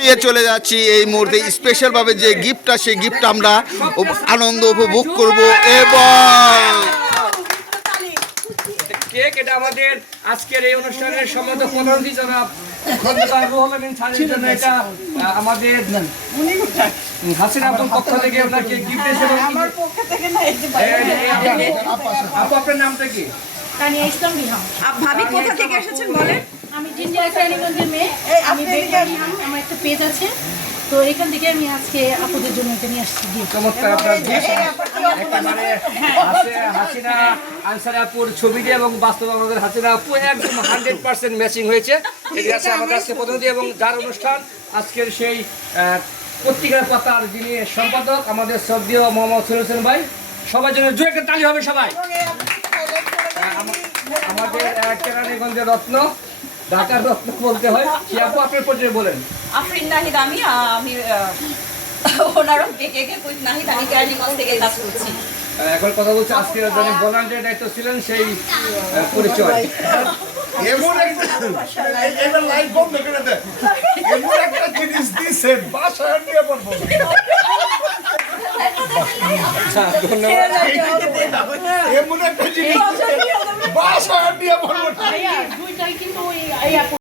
নিয়ে চলে যাচ্ছি এই মুহূর্তে স্পেশাল ভাবে যে গিফটটা সেই গিফট আমরা আনন্দ উপভোগ করব এবং কেক এটা আমাদের আজকের এই অনুষ্ঠানের সম্মত প্রধানমন্ত্রী জনাব খন্দকার রুহুল আমিন স্যারের জন্য এটা আমাদের হাসিনা আপুর পক্ষ থেকে ওনাকে গিফট এসে আমার পক্ষ থেকে না এই যে আপু আপনার নামটা কি? তানিয়া ইসলাম রিহাম। ভাবি কোথা থেকে এসেছেন বলেন? আমি জিঞ্জিরা কেরানীগঞ্জের মেয়ে। আমি বেগম রিহাম, আমার একটা পেজ আছে, তো এখান থেকে আমি আজকে আপুদের জন্য এটা নিয়ে আসছি gift। চমৎকার আপনার gift। একটা মানে হাসিনা আনসার আপুর ছবি দিয়ে এবং বাস্তব আমাদের হাসিনা আপু একদম 100% ম্যাচিং হয়েছে। এটা আছে আমাদের আজকে প্রতিনিধি এবং যার অনুষ্ঠান আজকের সেই পত্রিকার পাতার যিনি সম্পাদক আমাদের শ্রদ্ধেয় মোহাম্মদ সুরুল হোসেন ভাই। সবার জন্য জোরে একটা তালি হবে সবাই। আমাদের কেরানীগঞ্জের রত্ন, ঢাকার রত্ন বলতে হয়। সে আপু আপনার পরিচয় বলেন। আফরিন নাহিদ আমি ওনারও কেকে কুইক নাহিদ, আমি কেরানীগঞ্জ থেকে কাজ করছি। এখন কথা বলছে আজকে যিনি ভলান্টিয়ার দায়িত্ব ছিলেন সেই পরিচয়। এমন একটা এবার লাইভ বন্ধ করে দে। এমন একটা জিনিস দিছে বাসায় নিয়ে পড়বো। ধন্যবাদ। এমন একটা জিনিস বাসায় নিয়ে পড়বো। দুইটাই কিন্তু ওই